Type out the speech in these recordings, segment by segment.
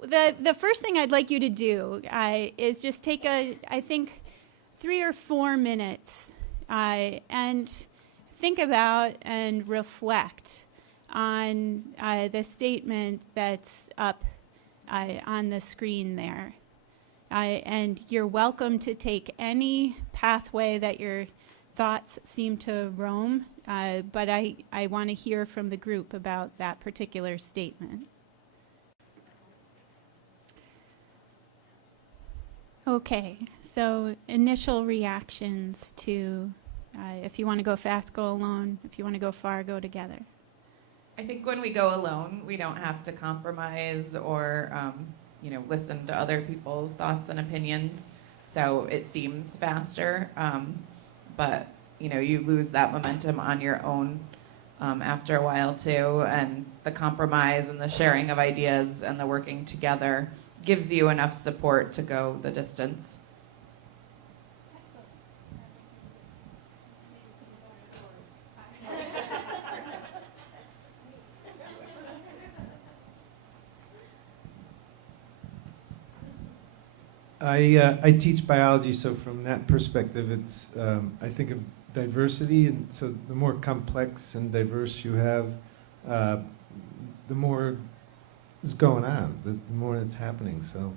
The first thing I'd like you to do is just take I think, 3 or 4 minutes and think about and reflect on the statement that's up on the screen there. And you're welcome to take any pathway that your thoughts seem to roam, but I want to hear from the group about that particular statement. Okay, so initial reactions to, if you want to go fast, go alone. If you want to go far, go together. I think when we go alone, we don't have to compromise or, listen to other people's thoughts and opinions. So it seems faster, but you lose that momentum on your own after a while too. And the compromise and the sharing of ideas and the working together gives you enough support to go the distance. I teach biology, so from that perspective, it's I think of diversity, and so the more complex and diverse you have, the more is going on, the more that's happening. So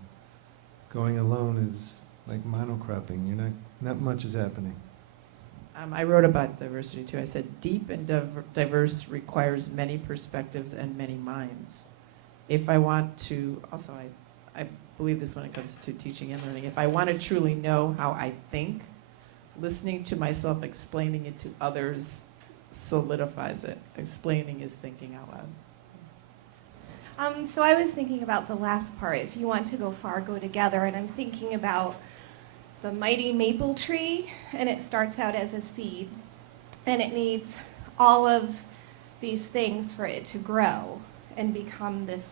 going alone is like monocropping. Not much is happening. I wrote about diversity too. I said deep and diverse requires many perspectives and many minds. If I want to, also I believe this when it comes to teaching and learning, if I want to truly know how I think, listening to myself explaining it to others solidifies it. Explaining is thinking out loud. So I was thinking about the last part, if you want to go far, go together, and I'm thinking about the mighty maple tree, and it starts out as a seed, and it needs all of these things for it to grow and become this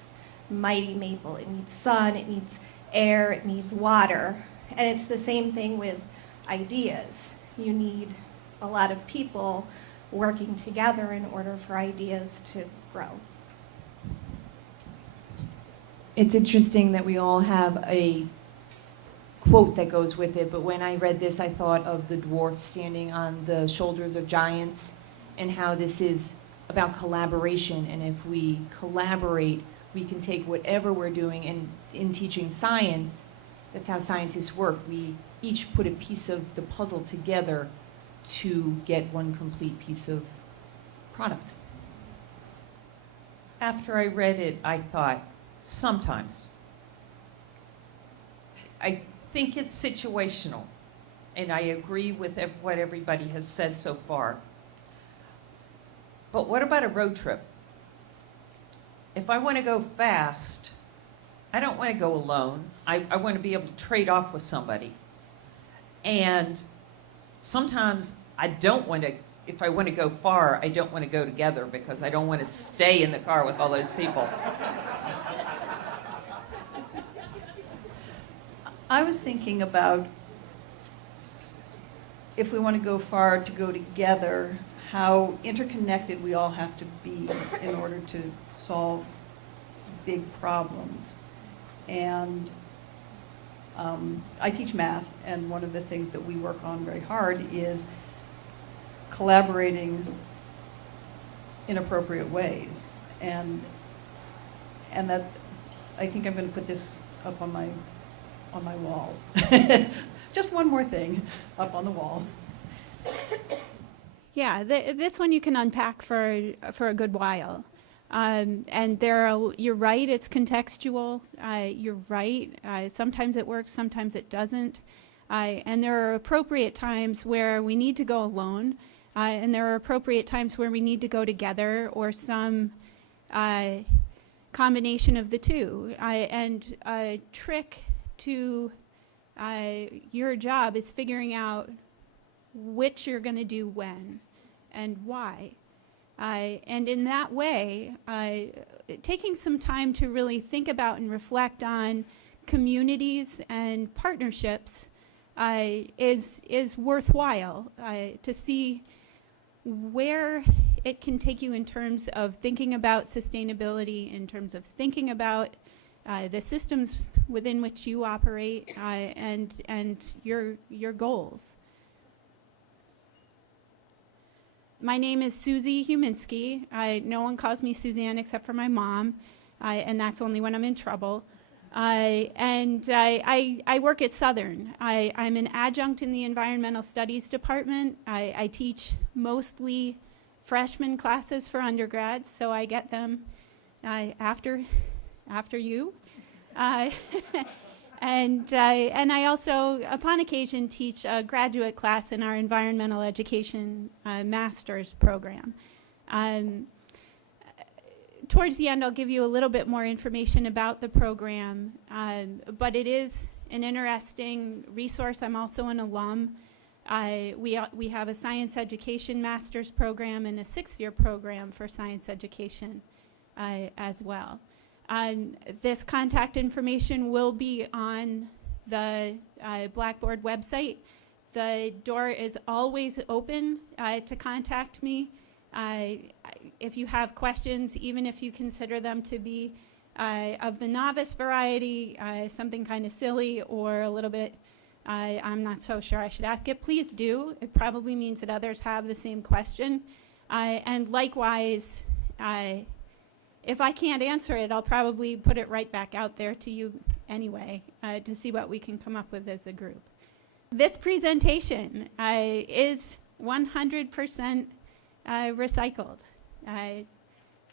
mighty maple. It needs sun, it needs air, it needs water, and it's the same thing with ideas. You need a lot of people working together in order for ideas to grow. It's interesting that we all have a quote that goes with it, but when I read this, I thought of the dwarf standing on the shoulders of giants and how this is about collaboration. And if we collaborate, we can take whatever we're doing, and in teaching science, that's how scientists work. We each put a piece of the puzzle together to get one complete piece of product. After I read it, I thought, sometimes. I think it's situational, and I agree with what everybody has said so far. But what about a road trip? If I want to go fast, I don't want to go alone. I want to be able to trade off with somebody. And sometimes I don't want to, if I want to go far, I don't want to go together because I don't want to stay in the car with all those people. I was thinking about if we want to go far, to go together, how interconnected we all have to be in order to solve big problems. And I teach math, and one of the things that we work on very hard is collaborating in appropriate ways. And that, I think I'm going to put this up on my wall. Just one more thing up on the wall. Yeah, this one you can unpack for a good while. And you're right, it's contextual. You're right, sometimes it works, sometimes it doesn't. And there are appropriate times where we need to go alone, and there are appropriate times where we need to go together, or some combination of the two. And a trick to your job is figuring out which you're going to do when and why. And in that way, taking some time to really think about and reflect on communities and partnerships is worthwhile, to see where it can take you in terms of thinking about sustainability, in terms of thinking about the systems within which you operate, and your goals. My name is Susie Huminski. No one calls me Suzanne except for my mom, and that's only when I'm in trouble. I work at Southern. I'm an adjunct in the Environmental Studies Department. I teach mostly freshman classes for undergrads, so I get them after you. And I also, upon occasion, teach a graduate class in our environmental education master's program. Towards the end, I'll give you a little bit more information about the program, but it is an interesting resource. I'm also an alum. We have a science education master's program and a 6-year program for science education as well. This contact information will be on the Blackboard website. The door is always open to contact me. If you have questions, even if you consider them to be of the novice variety, something kind of silly or a little bit, I'm not so sure I should ask it, please do. It probably means that others have the same question. And likewise, if I can't answer it, I'll probably put it right back out there to you anyway to see what we can come up with as a group. This presentation is 100% recycled.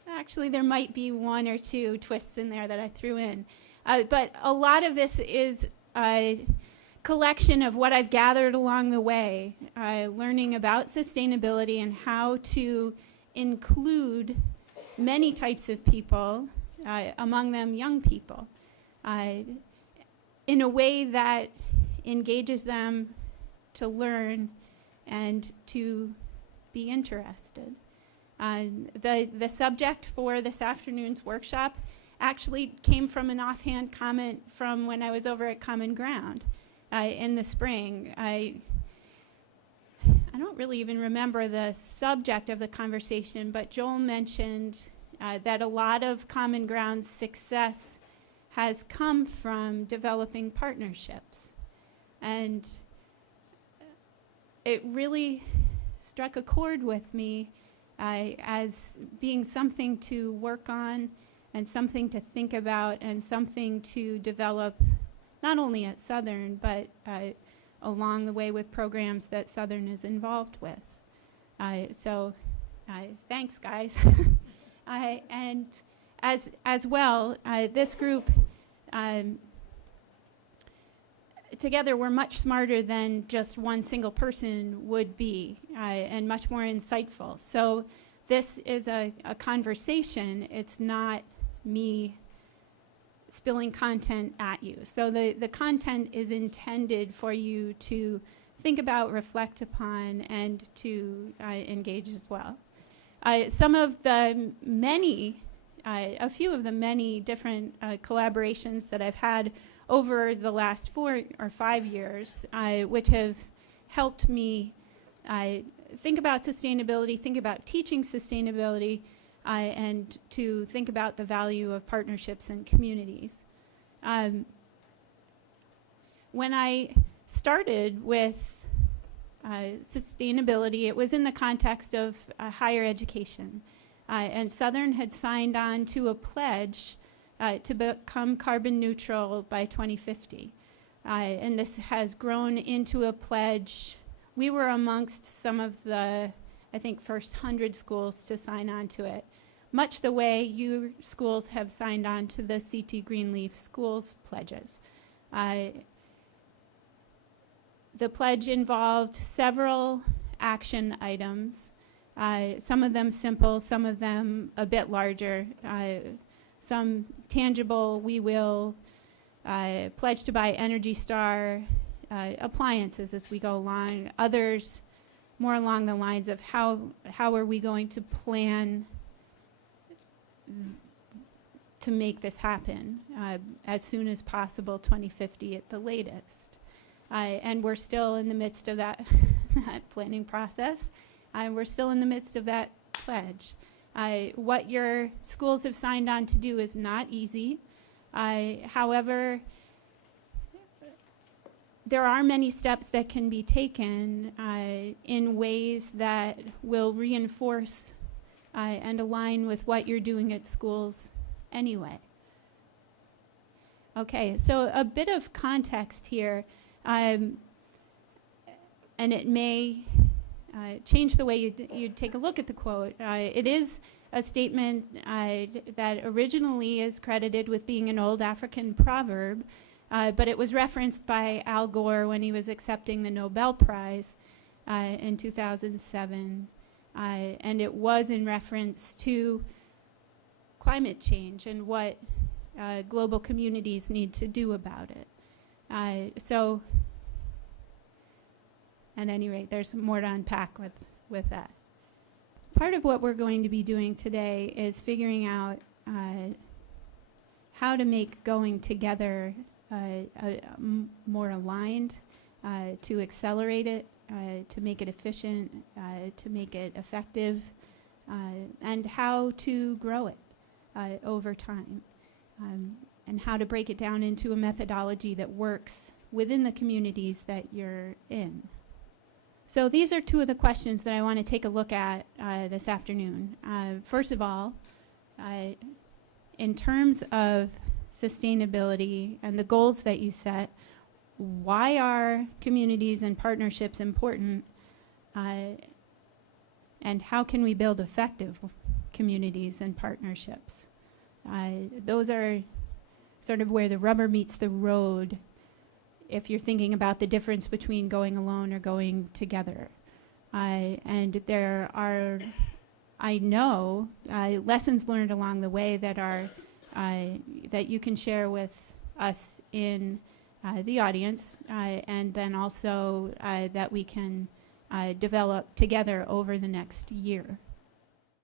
Actually, there might be 1 or 2 twists in there that I threw in. But a lot of this is a collection of what I've gathered along the way, learning about sustainability and how to include many types of people, among them young people, in a way that engages them to learn and to be interested. The subject for this afternoon's workshop actually came from an offhand comment from when I was over at Common Ground in the spring. I don't really even remember the subject of the conversation, but Joel mentioned that a lot of Common Ground's success has come from developing partnerships. And it really struck a chord with me as being something to work on and something to think about and something to develop not only at Southern, but along the way with programs that Southern is involved with. So thanks, guys. And as well, this group, together we're much smarter than just one single person would be, and much more insightful. So this is a conversation. It's not me spilling content at you. So the content is intended for you to think about, reflect upon, and to engage as well. Some of the many, a few of the many different collaborations that I've had over the last 4 or 5 years, which have helped me think about sustainability, think about teaching sustainability, and to think about the value of partnerships and communities. When I started with sustainability, it was in the context of higher education. And Southern had signed on to a pledge to become carbon neutral by 2050. And this has grown into a pledge. We were amongst some of the, I think, first 100 schools to sign on to it, much the way your schools have signed on to the CT Greenleaf Schools pledges. The pledge involved several action items, some of them simple, some of them a bit larger, some tangible. We will pledge to buy Energy Star appliances as we go along. Others more along the lines of how are we going to plan to make this happen as soon as possible, 2050 at the latest. And we're still in the midst of that, that planning process. We're still in the midst of that pledge. What your schools have signed on to do is not easy. However, there are many steps that can be taken in ways that will reinforce and align with what you're doing at schools anyway. Okay, so a bit of context here, and it may change the way you take a look at the quote. It is a statement that originally is credited with being an old African proverb, but it was referenced by Al Gore when he was accepting the Nobel Prize in 2007, and it was in reference to climate change and what global communities need to do about it. So, at any rate, there's more to unpack with that. Part of what we're going to be doing today is figuring out how to make going together more aligned, to accelerate it, to make it efficient, to make it effective, and how to grow it over time, and how to break it down into a methodology that works within the communities that you're in. So these are two of the questions that I want to take a look at this afternoon. First of all, in terms of sustainability and the goals that you set, why are communities and partnerships important, and how can we build effective communities and partnerships? Those are sort of where the rubber meets the road if you're thinking about the difference between going alone or going together. And there are, I know, lessons learned along the way that are that you can share with us in the audience, and then also that we can develop together over the next year.